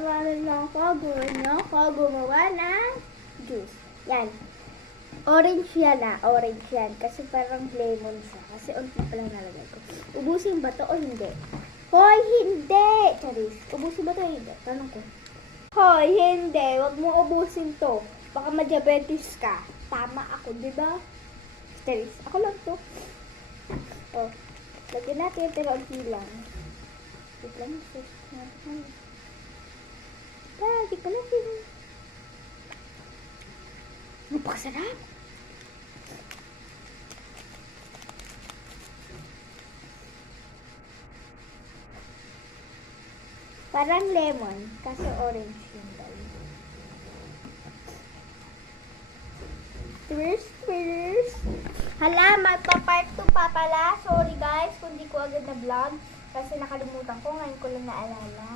Meron lang ako gumawa ng juice. Yan. Orange yan orange yan. Kasi parang lemon siya. Kasi unti pa lang nalagay ko. Ubusin ba to o hindi? Hoy, hindi! Charis, ubusin ba to o hindi? Tanong ko. Hoy, hindi. Huwag mo ubusin to. Baka ma-diabetes ka. Tama ako, di ba? Charis, ako lang to. Oh, lagyan natin, pero unti lang. Wait lang, sus. Lagi ka natin. Napakasarap. Parang lemon, kasi orange yung dahil. Twist. Hala, magpa-part 2 pa pala. Sorry guys, kung di ko agad na vlog. Kasi nakalimutan ko, ngayon ko lang naalala.